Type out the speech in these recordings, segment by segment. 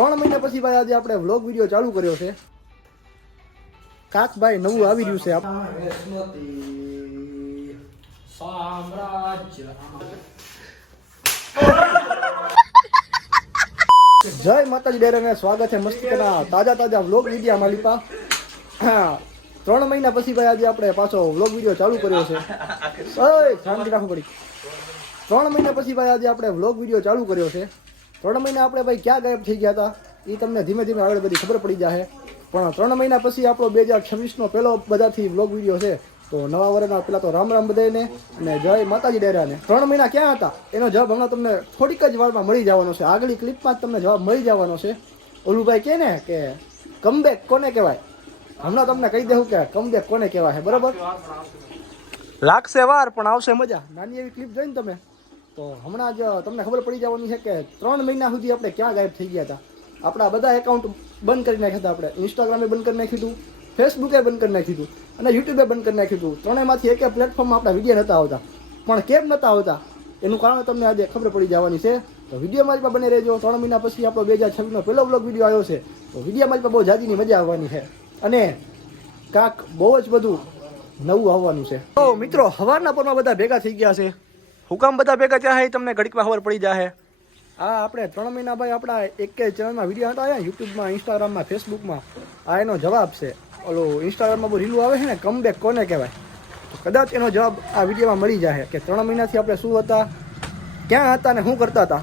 3 મહિના પછી ભાઈ આજે આપણે વ્લોગ વિડીયો ચાલુ કર્યો છે. કાક ભાઈ નવું આવી રહ્યું છે. જય માતાજી ડેરાને સ્વાગત છે મસ્તીના તાજા વ્લોગ વિડીયો માલિપા. 3 મહિના પછી ભાઈ આજે આપણે પાછો વ્લોગ વિડીયો ચાલુ કર્યો છે. શાંતિ રાખવું પડી. 3 મહિના પછી ભાઈ આજે આપણે વ્લોગ વિડીયો ચાલુ કર્યો છે. 3 મહિના આપણે ભાઈ ક્યાં ગાયબ થઈ ગયા હતા એ તમને ધીમે ધીમે આગળ બધી ખબર પડી જશે. પણ 3 મહિના પછી આપણો 2026નો પહેલો બધાથી વ્લોગ વિડીયો છે. તો નવા વર્ષના પેલા તો રામ રામ બધાને અને જય માતાજી ડેરાને. 3 મહિના ક્યાં હતા એનો જવાબ હમણાં તમને થોડીક જ વારમાં મળી જવાનો છે. આગળની ક્લિપમાં જ તમને જવાબ મળી જવાનો છે. ઓલું ભાઈ કહે ને કે કમબેક કોને કહેવાય, હમણાં તમને કહી દઉં કે કમબેક કોને કહેવાય છે. બરાબર, લાગશે વાર પણ આવશે મજા. નાની એવી ક્લિપ જોઈને તમે તો હમણાં જ તમને ખબર પડી જવાની છે કે 3 મહિના સુધી આપણે ક્યાં ગાયબ થઈ ગયા હતા. આપણા બધા એકાઉન્ટ બંધ કરી નાખ્યા હતા. આપણે ઇન્સ્ટાગ્રામે બંધ કરી નાખ્યું હતું, ફેસબુકે બંધ કરી નાખ્યું હતું અને યુટ્યુબે બંધ કરી નાખ્યું હતું. ત્રણેયમાંથી એક પ્લેટફોર્મમાં આપણા વિડીયો નહોતા આવતા. પણ કેમ નહોતા આવતા એનું કારણ તમને આજે ખબર પડી જવાની છે. તો વિડીયો મારી પાસે બને રહેજો. 3 મહિના પછી આપણો 2026નો પહેલો વ્લોગ વિડીયો આવ્યો છે. તો વિડીયો મારી પાસે બહુ જાજીની મજા આવવાની છે અને કાંક બહુ જ બધું નવું આવવાનું છે. તો મિત્રો સવારના પરમાં બધા ભેગા થઈ ગયા છે. હુકામ બધા ભેગા થયા છે તમને ઘડીકમાં ખબર પડી જશે. આ આપણે 3 મહિના ભાઈ આપણા એક ચેનલમાં વિડીયો હતા આવ્યા, યુટ્યુબમાં, ઇન્સ્ટાગ્રામમાં, ફેસબુકમાં. આ એનો જવાબ છે. ઓલું ઇન્સ્ટાગ્રામમાં બહુ રીલું આવે છે ને કમબેક કોને કહેવાય, કદાચ એનો જવાબ આ વિડીયોમાં મળી જાય કે 3 મહિનાથી આપણે શું હતા, ક્યાં હતા ને શું કરતા હતા.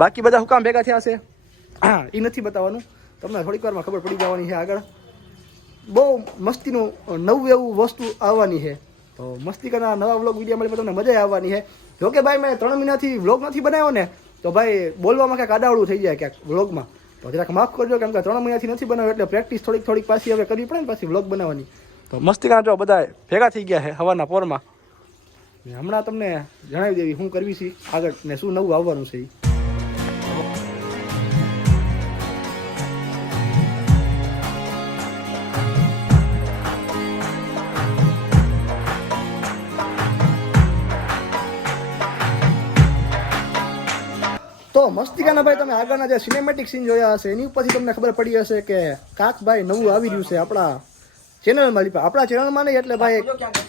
બાકી બધા હુકામ ભેગા થયા છે હા એ નથી બતાવવાનું, તમને થોડીક વારમાં ખબર પડી જવાની છે. આગળ બહુ મસ્તીનું નવું એવું વસ્તુ આવવાની છે. તો મસ્તી કરનાર નવા વ્લોગ વિડીયો મળી તમને મજા આવવાની છે. જોકે ભાઈ મેં 3 મહિનાથી વ્લોગ નથી બનાવ્યો ને તો ભાઈ બોલવામાં ક્યાંક આડાવડું થઈ જાય ક્યાંક વ્લોગમાં, તો જરાક માફ કરજો કેમ કે 3 મહિનાથી નથી બનાવ્યો એટલે પ્રેક્ટિસ થોડીક પાછી હવે કરવી પડે ને પાછી વ્લોગ બનાવવાની. તો મસ્તી કરનાર જો બધા ભેગા થઈ ગયા છે સવારના પોરમાં. હમણાં તમને જણાવી દેવી શું કરવી છે આગળ ને શું નવું આવવાનું છે. તો મસ્તિકાના ભાઈ તમે આગળના જે સિનેમેટિક સીન જોયા હશે એની ઉપરથી તમને ખબર પડી હશે કે કાકભાઈ નવું આવી રહ્યું છે આપણા ચેનલમાં. આપણા ચેનલમાં નહીં એટલે ભાઈ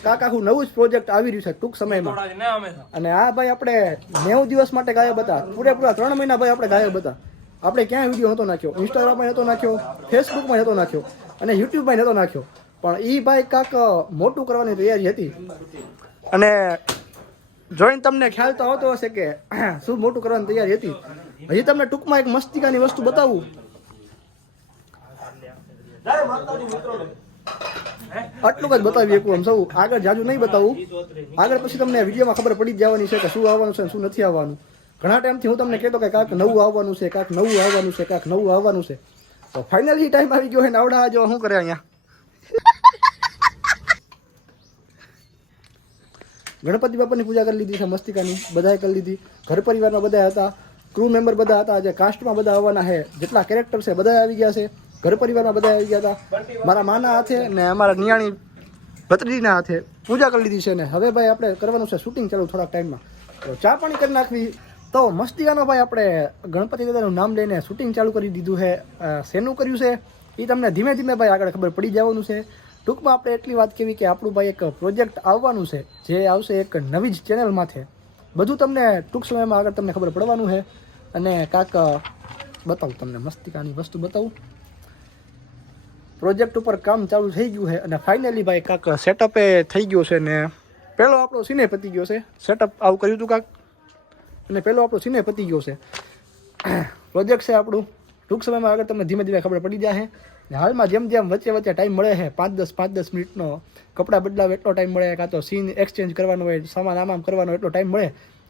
કાક આખું નવું જ પ્રોજેક્ટ આવી રહ્યું છે ટૂંક સમયમાં. અને આ ભાઈ આપણે 90 દિવસ માટે ગાયબ હતા, પૂરેપૂરા 3 મહિના ભાઈ આપણે ગાયબ હતા. આપણે ક્યાં વિડીયો નહોતો નાખ્યો, ઇન્સ્ટાગ્રામમાં નહોતો નાખ્યો, ફેસબુકમાં નહોતો નાખ્યો અને યુટ્યુબમાં નહોતો નાખ્યો. પણ એ ભાઈ કાક મોટું કરવાની તૈયારી હતી અને જોઈને તમને ખ્યાલ તો આવતો હશે કે શું મોટું કરવાની તૈયારી હતી. હજી તમને ટૂંકમાં એક મસ્તિકાની વસ્તુ બતાવું. આટલું જ બતાવી શકું આમ સૌ, આગળ જાજુ નહીં બતાવું. આગળ પછી તમને વિડીયોમાં ખબર પડી જ જવાની છે કે શું આવવાનું છે શું નથી આવવાનું. ઘણા ટાઈમથી હું તમને કહેતો કે કાંક નવું આવવાનું છે, કાંક નવું આવવાનું છે, કાંક નવું આવવાનું છે. તો ફાઇનલી ટાઈમ આવી ગયો છે ને આવડા જો શું કરે અહીંયા ગણપતિ બાપાની પૂજા કરી લીધી છે મસ્તિકાની, બધાએ કરી લીધી. ઘર પરિવારના બધા હતા, ક્રૂ મેમ્બર બધા હતા, જે કાસ્ટમાં બધા આવવાના છે, જેટલા કેરેક્ટર છે બધા આવી ગયા છે. ઘર પરિવારના બધા આવી ગયા હતા. મારા માના હાથે ને અમારા નિયાણી ભત્રીજીના હાથે પૂજા કરી લીધી છે ને હવે ભાઈ આપણે કરવાનું છે શૂટિંગ ચાલુ થોડાક ટાઈમમાં. તો ચા પાણી કરી નાખવી. તો મસ્તિકાનો ભાઈ આપણે ગણપતિ દાદાનું નામ લઈને શૂટિંગ ચાલુ કરી દીધું છે. શેનું કર્યું છે એ તમને ધીમે ધીમે ભાઈ આગળ ખબર પડી જવાનું છે. ટૂંકમાં આપણે એટલી વાત કહેવી કે આપણું ભાઈ એક પ્રોજેક્ટ આવવાનું છે જે આવશે એક નવી જ ચેનલમાંથી. બધું તમને ટૂંક સમયમાં આગળ તમને ખબર પડવાનું છે. અને કાંક બતાવું તમને મસ્તિકાની વસ્તુ બતાવું. પ્રોજેક્ટ ઉપર કામ ચાલુ થઈ ગયું છે અને ફાઇનલી ભાઈ કાંક સેટઅપે થઈ ગયો છે ને પહેલો આપણો સીને પતી ગયો છે. સેટઅપ આવું કર્યું હતું કાંક અને પહેલો આપણો સીને પતી ગયો છે. પ્રોજેક્ટ છે આપણું. ટૂંક સમયમાં આગળ તમને ધીમે ધીમે ખબર પડી જશે. ને હાલમાં જેમ જેમ વચ્ચે ટાઈમ મળે છે 5-10 મિનિટનો કપડાં બદલાવે એટલો ટાઈમ મળે, કાં તો સીન એક્સચેન્જ કરવાનો હોય, સામાન આમ કરવાનો એટલો ટાઈમ મળે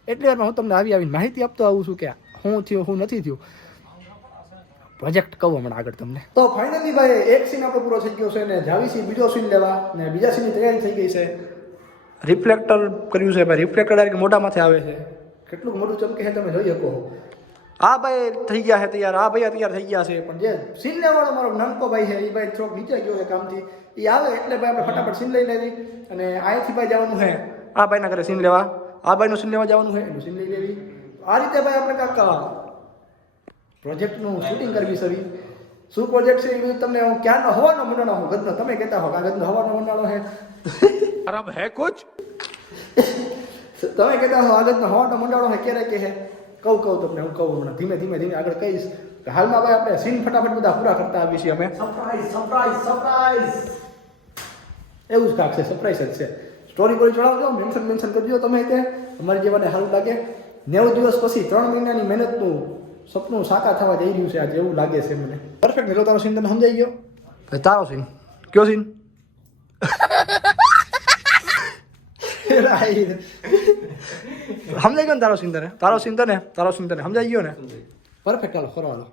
એટલી વારમાં હું તમને આવીને માહિતી આપતો આવું છું કે શું થયું શું નથી થયું. પ્રોજેક્ટ કહું હમણાં આગળ તમને. તો ફાઇનલી ભાઈ એક સીન આપણો પૂરો થઈ ગયો છે ને જાવી સીન બીજો સીન લેવા ને બીજા સીનની તૈયારી થઈ ગઈ છે. રિફ્લેક્ટર કર્યું છે ભાઈ, રિફ્લેક્ટર ડાયરેક્ટ મોઢામાંથી આવે છે. કેટલું મોટું ચમકે છે તમે જોઈ શકો. આ ભાઈ થઈ ગયા છે તૈયાર, આ ભાઈ તૈયાર થઈ ગયા છે. પણ જે સીન લેવાળો મારો નાનકો ભાઈ છે એ ભાઈ થોડોક નીચે ગયો છે કામથી. એ આવે એટલે ભાઈ આપણે ફટાફટ સીન લઈ લેવી અને અહીંથી ભાઈ જવાનું છે આ ભાઈના ઘરે સીન લેવા. આ ભાઈનું સીન લેવા જવાનું છે એનું સીન લઈ લેવી. આ રીતે ભાઈ આપણે કાંક પ્રોજેક્ટનું શૂટિંગ કરવી છે. શું પ્રોજેક્ટ છે એ તમને હું ક્યાંનો હવાનો મંડાણો હું ગદનો તમે કહેતા હો કે આ ગદનો હવાનો મંડાણો છે खराब है कुछ તમે કહેતા હો આ ગદનો હવાનો મંડાણો છે ક્યારે કે છે કહું તમને હું કહું હમણાં ધીમે ધીમે આગળ કહીશ કે હાલમાં ભાઈ આપણે સીન ફટાફટ બધા પૂરા કરતા આવીએ છીએ અમે. સરપ્રાઈઝ એવું જ કાક છે, સરપ્રાઈઝ જ છે. સ્ટોરી બોરી ચડાવજો, મેન્શન કરજો તમે તે તમારી જેવાને સારું લાગે. 90 દિવસ પછી 3 મહિનાની મહેનતનું સપનું સાકાર થવા જઈ રહ્યું છે આજે એવું લાગે છે મને. પરફેક્ટ. હેલો, તારો સીન તને સમજાઈ ગયો? તારો સીન કયો સીન? સમજાઈ ગયો ને તારો સીન તને? તારો સીન તને સમજાઈ ગયો ને? પરફેક્ટ. હાલો ફરવા દો.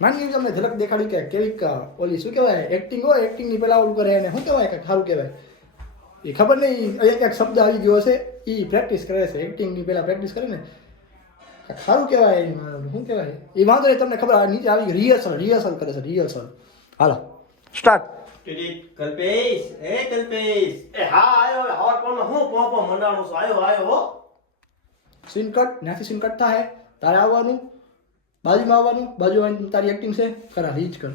નાની એવી તમને ઝલક દેખાડી કે કેવી ઓલી શું કહેવાય એક્ટિંગ હોય, એક્ટિંગની પહેલા ઓલું કરે એને શું કહેવાય કે સારું કહેવાય એ ખબર નહીં, એક શબ્દ આવી ગયો હશે એ પ્રેક્ટિસ કરે છે એક્ટિંગની પહેલા પ્રેક્ટિસ કરે ને સારું કહેવાય શું કહેવાય એ વાંધો નહીં તમને ખબર નીચે આવી રિહર્સલ કરે છે રિહર્સલ. હાલો સ્ટાર્ટ. કલ્પેશ એ હા આયો હવાર પણ હું પોપો મંડાણો છું આયો હો. સીન કટ ત્યાંથી સીન કટ થાય તારે આવવાનું બાજુમાં તારી એક્ટિંગ છે કરા રીચ કર.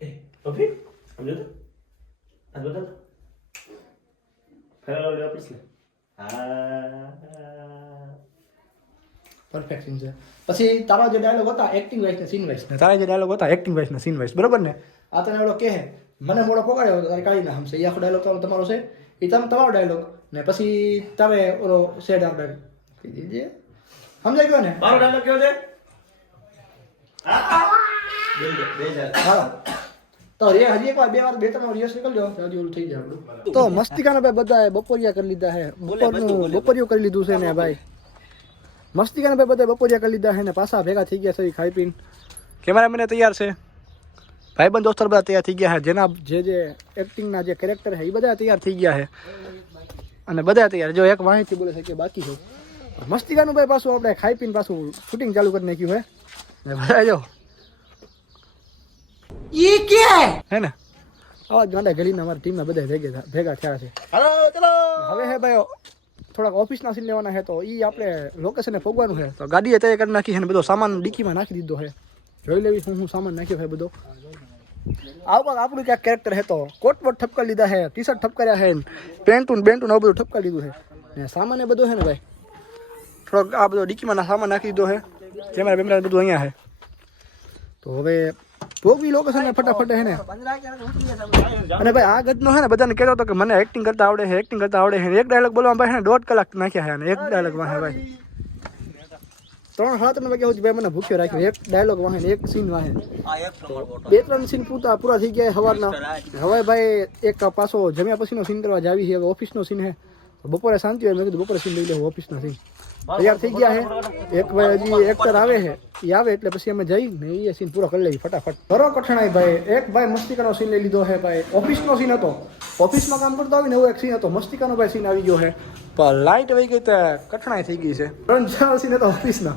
એ ઓફી સમજો તો આ બતા ફેરલો લે ઓફિસ લે હા પરફેક્ટ સીન છે. પછી તારા જે ડાયલોગ હતા એક્ટિંગ વાઇઝ ને સીન વાઇઝ ને તારા જે ડાયલોગ હતા એક્ટિંગ વાઇઝ ને સીન વાઇઝ બરોબર ને? આ તને એવડો કહે મને મોડો પકડ્યો તારે કાઢી ના હમશે એ આખો ડાયલોગ તમારો છે એ તમારો ડાયલોગ ને પછી તારે ઓલો શેડ આપણે કહી દીજે સમજાઈ ગયો ને? મારો ડાયલોગ કયો છે? હાલો તો હજી એકવાર બે ત્રણ વાર રિહર્સલ કરજો હજી ઓલું થઈ જાય આપણું. તો મસ્તિકાના ભાઈ બધાએ બપોરિયા કરી લીધા છે, બપોરિયું કરી લીધું છે ને ભાઈ. મસ્તિકાના ભાઈ બધાએ બપોરિયા કરી લીધા છે ને પાછા ભેગા થઈ ગયા છે ખાઈ પીને. કેમેરામેન તૈયાર છે, ભાઈબંધ દોસ્તર બધા તૈયાર થઈ ગયા છે, જેના જે એક્ટિંગના જે કેરેક્ટર છે એ બધા તૈયાર થઈ ગયા છે અને બધા તૈયાર. જો એક વાણીથી બોલે છે કે બાકી છે. મસ્તિકાનું ભાઈ પાછું આપણે ખાઈ પીને પાછું શૂટિંગ ચાલુ કરી નાખ્યું હે ને બધા જો ये क्या હે ને આવા ગાંડા ગલીના અમારી ટીમના બધા ભેગા થયા છે. હાલો ચલો હવે હે ભાઈ થોડાક ઓફિસના સીન લેવાના છે તો એ આપણે લોકેશને પહોંચવાનું છે તો ગાડીએ તૈયાર કરી નાખી છે ને બધો સામાન ડીકીમાં નાખી દીધો છે. જોઈ લેવી હું સામાન નાખ્યો છે બધો. આવું આપણું ક્યાંક કેરેક્ટર છે તો કોટ વોટ ઠપકા લીધા છે, ટી શર્ટ ઠપકાર્યા છે, પેન્ટું બેન્ટું આવું બધું ઠપકા લીધું છે ને સામાન એ બધો છે ને ભાઈ થોડોક આ બધો ડીકીમાં સામાન નાખી દીધો છે. કેમેરા બધું અહીંયા છે તો હવે બી લોકેશન ફટાફટ છે ને. અને ભાઈ આ ગદનો છે ને બધાને કહેતો હતો કે મને એક્ટિંગ કરતા આવડે છે એક ડાયલોગ બોલવા ભાઈ 1.5 કલાક નાખ્યા છે અને એક ડાયલોગ વાહે ભાઈ 3-3 વાગ્યા સુધી ભાઈ મને ભૂખ્યો રાખ્યો. એક ડાયલોગ વાહે એક સીન વાહે 2-3 સીન પૂરા થઈ ગયા સવારના. હવે ભાઈ એક પાછો જમ્યા પછીનો સીન કરવા જાવી છે. હવે ઓફિસનો સીન છે બપોરે શાંતિ હોય મેં કીધું બપોરે સીન લઈ લેવું ઓફિસનો સીન. તૈયાર થઈ ગયા છે. એક ભાઈ હજી એક્ટર આવે છે એ આવે એટલે પછી અમે જઈ ને એ સીન પૂરો કરી લઈએ ફટાફટ. કરો કઠણાઈ ભાઈ. એક ભાઈ મસ્તિકાનો સીન લઈ લીધો છે ભાઈ. ઓફિસનો સીન હતો, ઓફિસમાં કામ કરતો આવીને એવો એક સીન હતો. મસ્તિકાનો ભાઈ સીન આવી ગયો છે પણ લાઇટ વહી ગઈ તો કઠણાઈ થઈ ગઈ છે. 3-4 સીન હતા ઓફિસના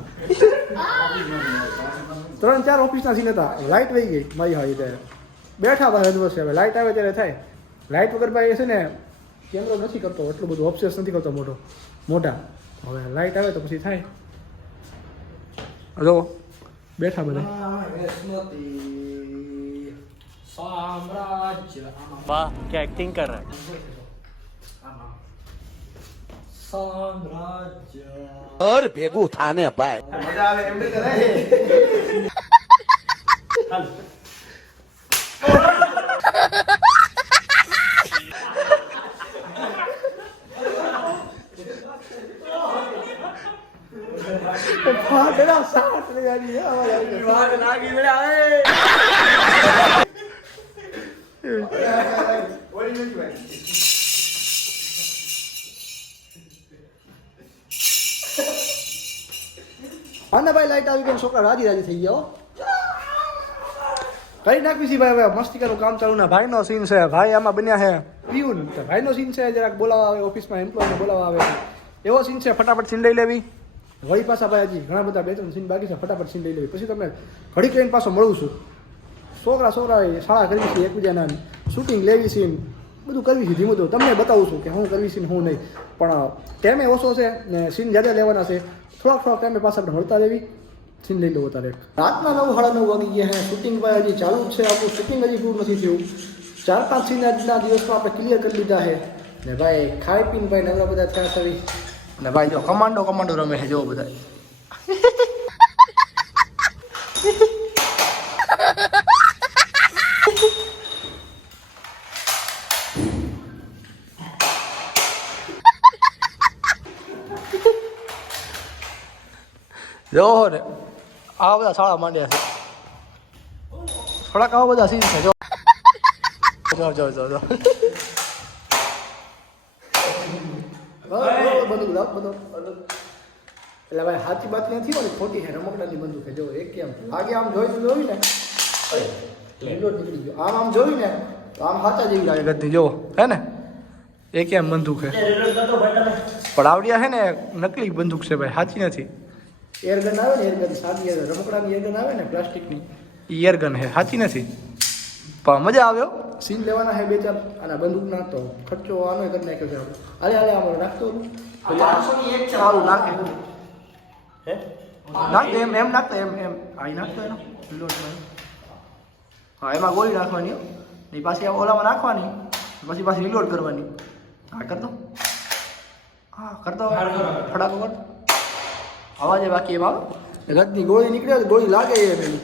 3-4 ઓફિસના સીન હતા. લાઇટ વહી ગઈ મારી હાઈ ત્યારે બેઠા ભાઈ હજુ હવે લાઇટ આવે ત્યારે થાય. લાઇટ વગર ભાઈ છે ને કેમેરો નથી કરતો એટલું બધું ઓબ્સેસ નથી કરતો મોટા. હવે લાઇટ આવે તો પછી થાય. હલો બેઠા બધા વાહ क्या एक्टिंग कर रहा है સામ્રાજ્ય और भेगू थाने पाए मजा આવે એમ કરે હાલ ફાટેલા સાત લગાડી વાગ લાગી બેડા એ ઓરી નથી ભાઈ અને ભાઈ લાઈટ આવી ગઈ છોકરા રાજી થઈ ગયા કરી નાખવી છે ભાઈ. હવે મસ્તિકાનું કામ ચાલુ ના ભાઈનો સીન છે. ભાઈ આમાં બન્યા છે પીયુન. ભાઈનો સીન છે જરાક બોલાવવા આવે ઓફિસમાં એમ્પ્લોયને બોલાવવા આવે એવો સીન છે. ફટાફટ સીન લઈ લેવી. વળી પાછા ભાઈ હજી ઘણા બધા 2-3 સીન બાકી છે. ફટાફટ સીન લઈ લેવી પછી તમને ઘડીક લઈને પાછો મળું છું. છોકરા શાળા કરવી છે એકબીજાના શૂટિંગ લેવી સીન બધું કરવી છે ધીમું ધીમું તમને બતાવું છું કે હું કરવી સીન હું નહીં. પણ ટાઈમે ઓછો છે ને સીન જ્યાદા લેવાના છે. થોડાક ટાઈમે પાછા આપણે મળતા રહેવી સીન લઈ લો તારે રાતના 9:30 વાગી ગયા હે શૂટિંગ ભાઈ હજી ચાલુ જ છે આપણું શૂટિંગ હજી પૂરું નથી થયું 4-5 સીન આજના દિવસમાં આપણે ક્લિયર કરી લીધા છે ને ભાઈ ખાઈ પીને ભાઈ નવરા બધા થયા સવી ને ભાઈ જો કમાન્ડો રમે છે જો બધા જો ને આવા બધા શાળા માંડ્યા છે થોડાક આવા બધા સીન છે જો બંદૂક લાવ બધું એટલે ભાઈ સાચી વાત નથી હોય ખોટી છે રમકડાની બંદૂક છે જો એક કેમ આગે આમ જોયું ને લીલો નીકળી ગયો આમ જોયું ને તો આમ સાચા જેવી લાગે ગદ્દી જો હે ને એ કેમ બંદૂક છે પણ આવડિયા છે ને નકલી બંદૂક છે ભાઈ સાચી નથી એરગન આવે ને એરગન સાદી રમકડાની એરગન આવે ને પ્લાસ્ટિકની એ એરગન છે સાચી નથી પણ મજા આવ્યો સીન લેવાના છે 2-4 અને બંદૂકના તો ખર્ચો આનો કરી નાખ્યો છે આપણે હાલે આમ રાખતો સારું નાખે હે નાખ એમ નાખતો એમ આ નાખતો એનો હા એમાં ગોળી નાખવાની એ પાછી ઓલામાં નાખવાની પછી રિલોડ કરવાની હા કરતો ફટાકો કર અવાજે બાકી એમાં રથની ગોળી નીકળે ગોળી લાગે એ પેલી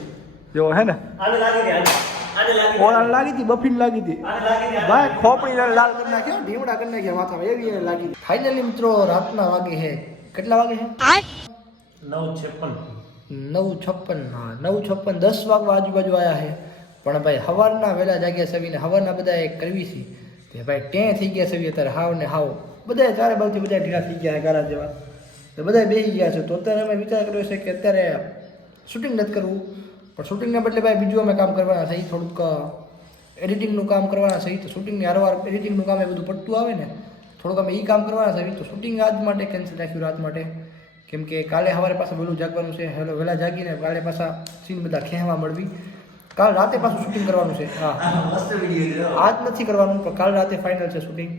જો હે ને ઓલા લાગી હતી બફીન લાગી હતી ભાઈ ખોપડી લાલ કરી નાખ્યો ઢીમડા કરી નાખ્યા માથામાં એવી એને લાગી ફાઇનલી મિત્રો રાતના વાગે છે કેટલા વાગે છે 9:56 હા 9:56 10 વાગવા આજુબાજુ આવ્યા છે પણ ભાઈ સવારના વહેલા જાગ્યા સવીને સવારના બધા એક કરવી છે તે ભાઈ ટેં થઈ ગયા સવી અત્યારે હાવ ને હાવ બધા ચારે બાજુથી બધા ઢીલા થઈ ગયા ગારા જેવા તો બધા બેસી ગયા છે તો અત્યારે અમે વિચાર કર્યો છે કે અત્યારે શૂટિંગ નથી કરવું પણ શૂટિંગના બદલે ભાઈ બીજું અમે કામ કરવાના છે થોડુંક એડિટિંગનું કામ કરવાના છે તો શૂટિંગની હારવાર એડિટિંગનું કામ એ બધું પડતું આવે ને થોડુંક અમે એ કામ કરવાના છે તો શૂટિંગ આજ માટે કેન્સલ રાખ્યું રાત માટે કેમ કે કાલે સવારે પાછા વહેલું જાગવાનું છે વહેલા જાગીને કાલે પાછા સીન બધા ખેંચવા મળવી કાલ રાતે પાછું શૂટિંગ કરવાનું છે હા આજ નથી કરવાનું પણ કાલ રાતે ફાઇનલ છે શૂટિંગ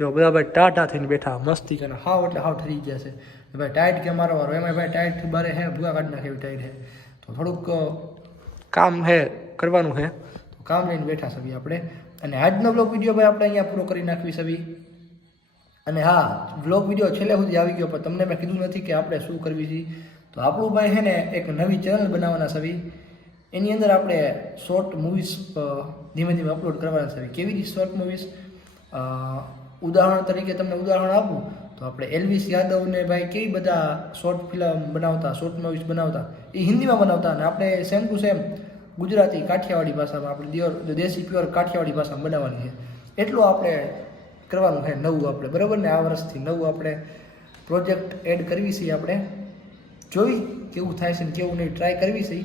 જો બધા ભાઈ ટાટા થઈને બેઠા મસ્તી કરે હાવ એટલે હાવ ઠરી ગયા છે ભાઈ ટાઈટ કે મારો વારો એમાં ભાઈ ટાઈટ બારે હે ભૂગા કાઢી નાખે એવી ટાઈટ હે તો થોડુંક કામ હે કરવાનું છે તો કામ લઈને બેઠા સવી આપણે અને આજનો બ્લોગ વિડીયો ભાઈ આપણે અહીંયા પૂરો કરી નાખવી સવી અને હા બ્લોગ વિડીયો છેલ્લે સુધી આવી ગયો પણ તમને મેં કીધું નથી કે આપણે શું કરવી છે તો આપણું ભાઈ છે ને એક નવી ચેનલ બનાવવાના સવી એની અંદર આપણે શોર્ટ મૂવીઝ ધીમે ધીમે અપલોડ કરવાના છે કેવી રીતે શોર્ટ મૂવીઝ ઉદાહરણ તરીકે તમને ઉદાહરણ આપું તો આપણે એલ્વિસ યાદવને ભાઈ કેવી બધા શોર્ટ ફિલ્મ બનાવતા શોર્ટ મૂવીઝ બનાવતા એ હિન્દીમાં બનાવતા અને આપણે same to same Gujarati Kathiawadi ભાષામાં આપણે દેશી પ્યોર કાઠિયાવાડી ભાષામાં બનાવવાની છે એટલું આપણે કરવાનું છે નવું આપણે બરાબર ને આ વર્ષથી નવું આપણે પ્રોજેક્ટ એડ કરવી છે આપણે જોઈ કેવું થાય છે ને કેવું નહીં ટ્રાય કરવી છે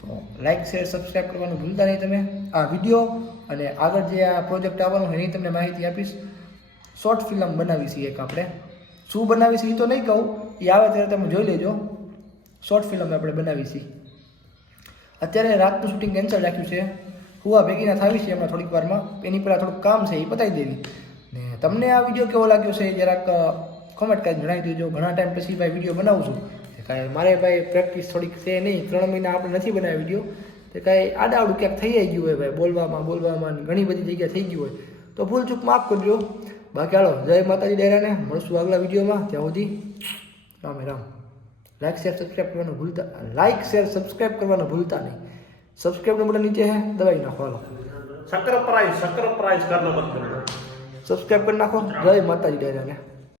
તો લાઇક શેર સબસ્ક્રાઈબ કરવાનું ભૂલતા નહીં તમે આ વિડીયો અને આગળ જે આ પ્રોજેક્ટ આવવાનો હોય એની તમને માહિતી આપીશ શોર્ટ ફિલ્મ બનાવી છે એક આપણે શું બનાવી છે એ તો નહીં કહું એ આવે ત્યારે તમે જોઈ લેજો શોર્ટ ફિલ્મ આપણે બનાવી છે અત્યારે રાતનું શૂટિંગ કેન્સલ રાખ્યું છે હુવા ભેગીના થાવી છે હમણાં થોડીક વારમાં એની પહેલાં થોડુંક કામ છે એ પતાવી દેવી ને તમને આ વિડીયો કેવો લાગ્યો છે જરાક કોમેન્ટ કરીને જણાવી દેજો ઘણા ટાઈમ પછી ભાઈ વિડીયો બનાવું છું કાંઈ મારે ભાઈ પ્રેક્ટિસ થોડીક છે નહીં 3 મહિના આપણે નથી બનાવ્યા વિડીયો તો કાંઈ આડાવડું ક્યાંક થઈ ગયું હોય ભાઈ બોલવામાં ઘણી બધી જગ્યા થઈ ગયું હોય તો ભૂલ ચૂક માફ કરજો બાકી હાલો જય માતાજી ડેરાને મળશું આગલા વિડીયોમાં ત્યાં સુધી રામે રામ લાઇક શેર સબસ્ક્રાઈબ કરવાનું ભૂલતા નહીં સબસ્ક્રાઈબનું બટન નીચે હે દબાવી નાખો હાલો શક્કર પ્રાઇઝ કરનો મત કરો સબસ્ક્રાઈબ કરી નાખો જય માતાજી ડેરાને